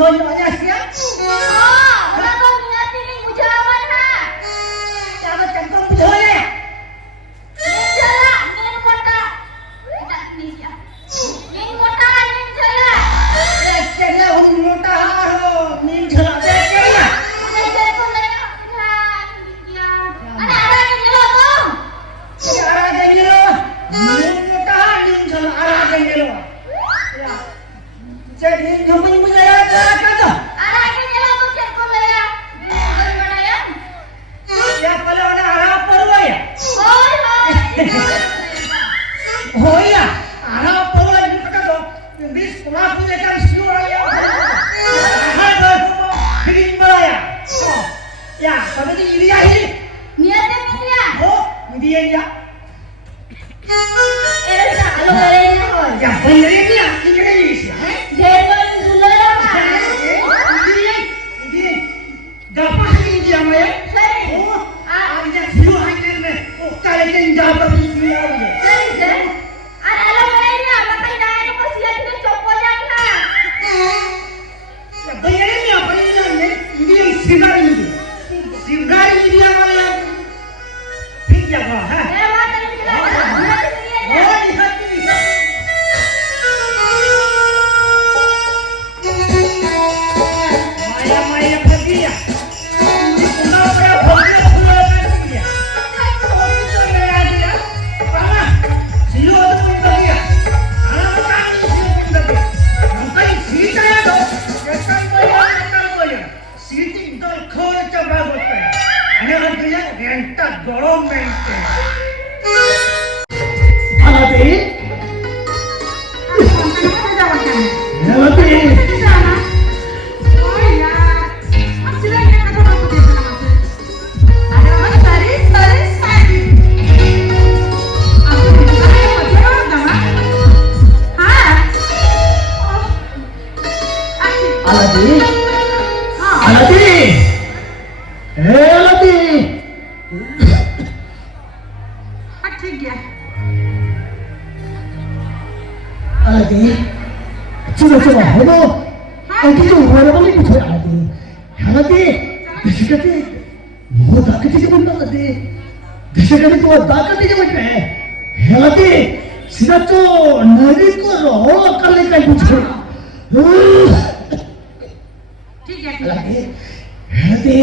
nyonya siap. Orang kau niat ini mujawan ha. Jangan cangkong betul ya. Ninjala, nin kota. Tak ninja. Nin kota, ninjala. Kena unta haro ninja deknya. Ninjala kau lagi ha. Ninja. Ada ada ninjala tu. Ara deknya lo. Ninja ninja ara deknya lo. Ya. Jadi nyumpul punya apa tu? Ada ninjala tu cek kau lagi. Ninjala mana ya? Ya kalau ada ara perlu ya. Hoi hoi. Oh ya, ara perlu itu kata tu. Di sekolah punya kan siapa ya? Hai baru bikin beraya. Ya, tapi ini dia ini. Niat ni ya. Oh, dia ya. Elsa, alo kalian hoi. Ya, benar dia. Ini dia sih. Dewan Zulala ha. Ini dapat sih dia maya. Sari. Oh, ada siu hadir me. Oh, kali ini dapat siu aja. Sari sari. Ada alo kalian ya. Makai dah ini kau siap kita coba jangan. Ya, benar dia apa ini? Ini sigar ini. Sigar ini dia maya. ঠিক যাবো হ্যাঁ Dewan Zulala. Niat ni ya. Oh, lihat ini. Maya pergi ya. Ini kenapa ya pergi pergi dia? Oh, itu yang dia. Mana? Siu itu pun pergi ya. Anak kan siu pun pergi. Mungkin sita ya dong. Jangan bayar. Siti itu kau coba buat. Ini artinya renta government. Alati. Alati. Alati. Alati. Alati. Alati. Coba hello. Nanti tu orang balik tu Alati. Alati. Desikati. Mau dak kerja benda Alati. Desikati tu dak kerja benda. Alati. Sida tu nari ko roh kali kai pucho. Alati. Alati.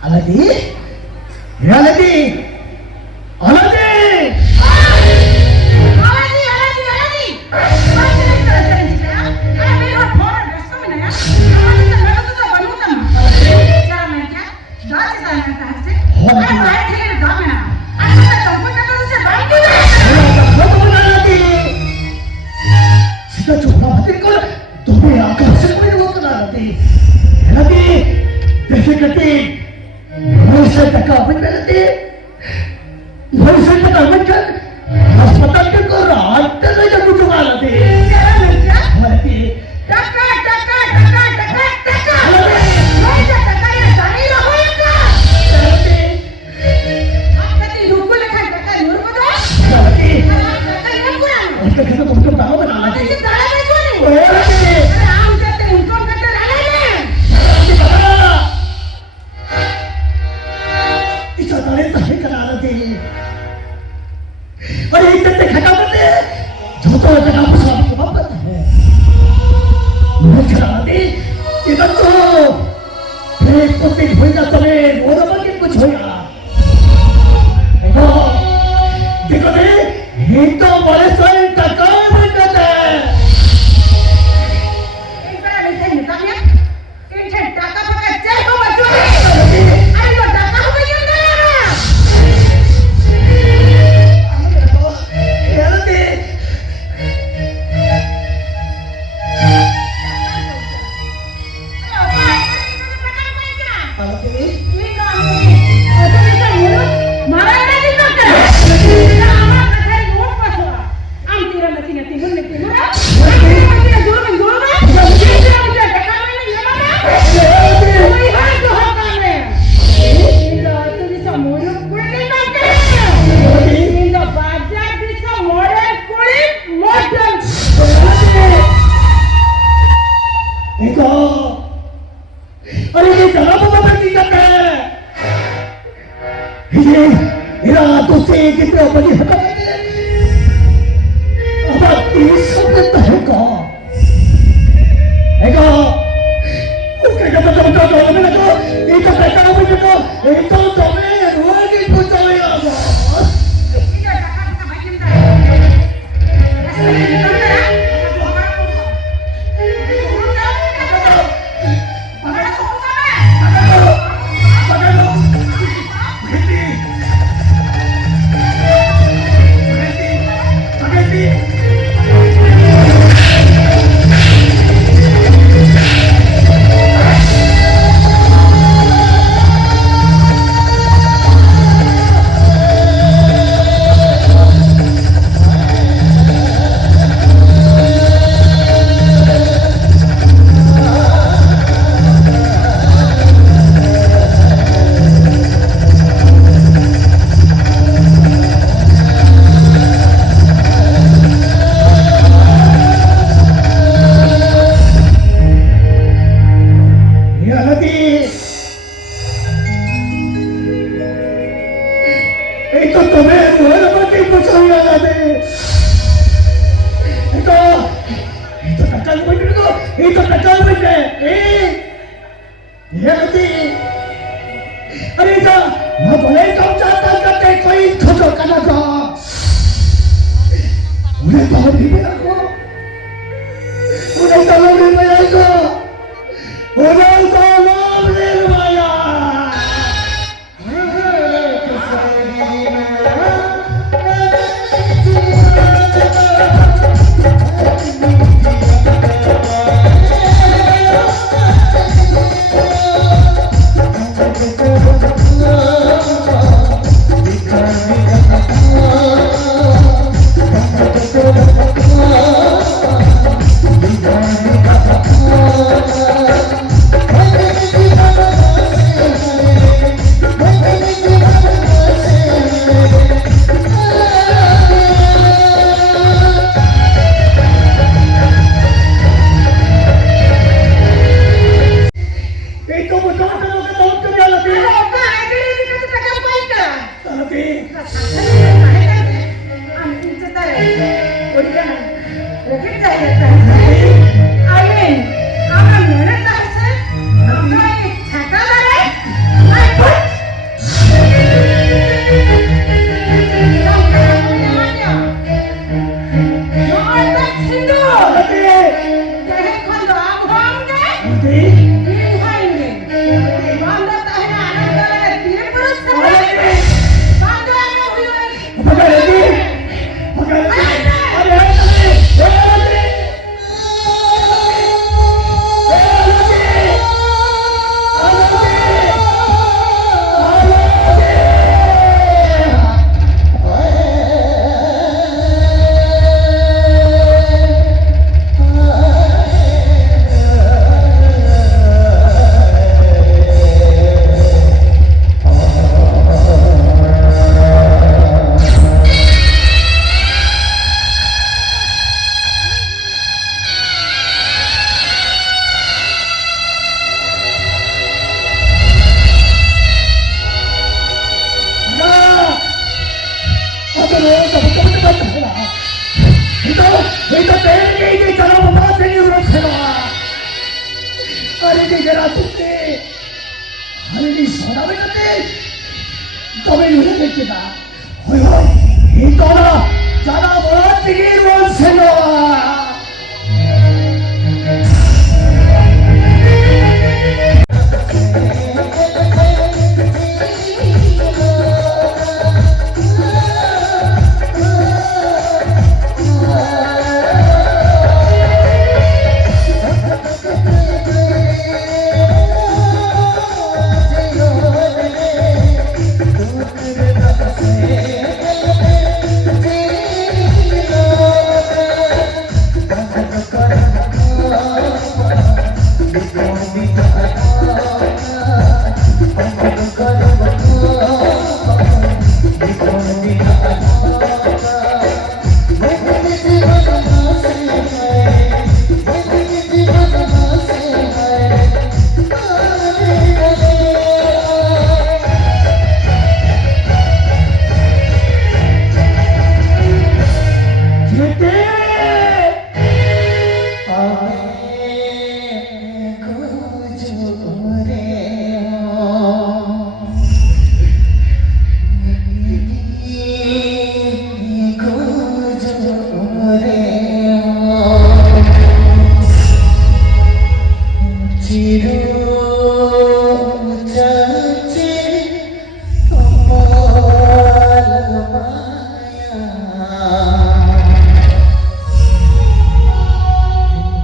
Alati. Alati. Alati. Sida coba hati kau. Tuh ya kau sekolah itu kan Alati. Alati. Desikati. Saya tak kau berarti. Saya tak kau macam. Hospital ke koran. Tak ada butuh Alati. Alati. देखो दे, ये तो बड़े स्वयं टक्कर बन जाता है। 이거 아니 이게 전화번호를 찍었대 이제 이라 또 세게 때어버리 아마 이 성됐다 할까 내가 그러니까 이거 뺏다가 보니까 이거 좀에 누워있는 거잖아요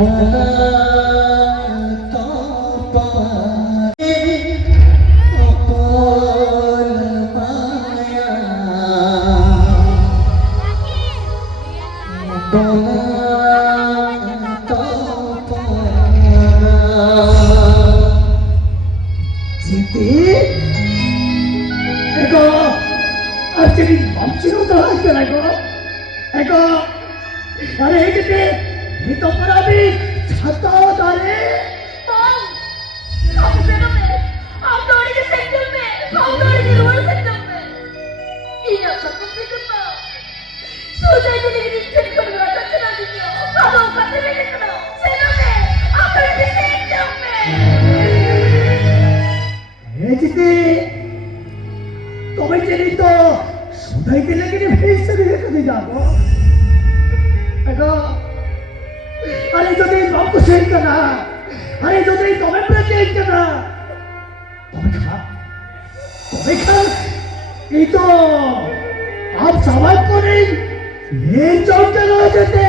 বলা তো পারে অপর মায়া বলা তো পারে স্মৃতি এগো আজকে ভাবছিল তো আসবে না গো এগো আরে এদিকে এই তো পড়াবি ছাতাও দাঁড়ে Bang! Kamu benar I'm not even second man. I'm not even one second man. Ini apa satu second man? Sudah jadi jadi keberatan selanjutnya. Kalau kata mereka kenal, second man. I'm not even second man. এই জিতে তবে জেনে তো সদাইতে লেগে ভেসে রেখে দিয়ে যাবো এগো আরে যদি বাবু সেই না আরে যদি তবে প্রেজেন্ট না তবে খা এই তো আপ সবাই করে এই চলতে রয়েছে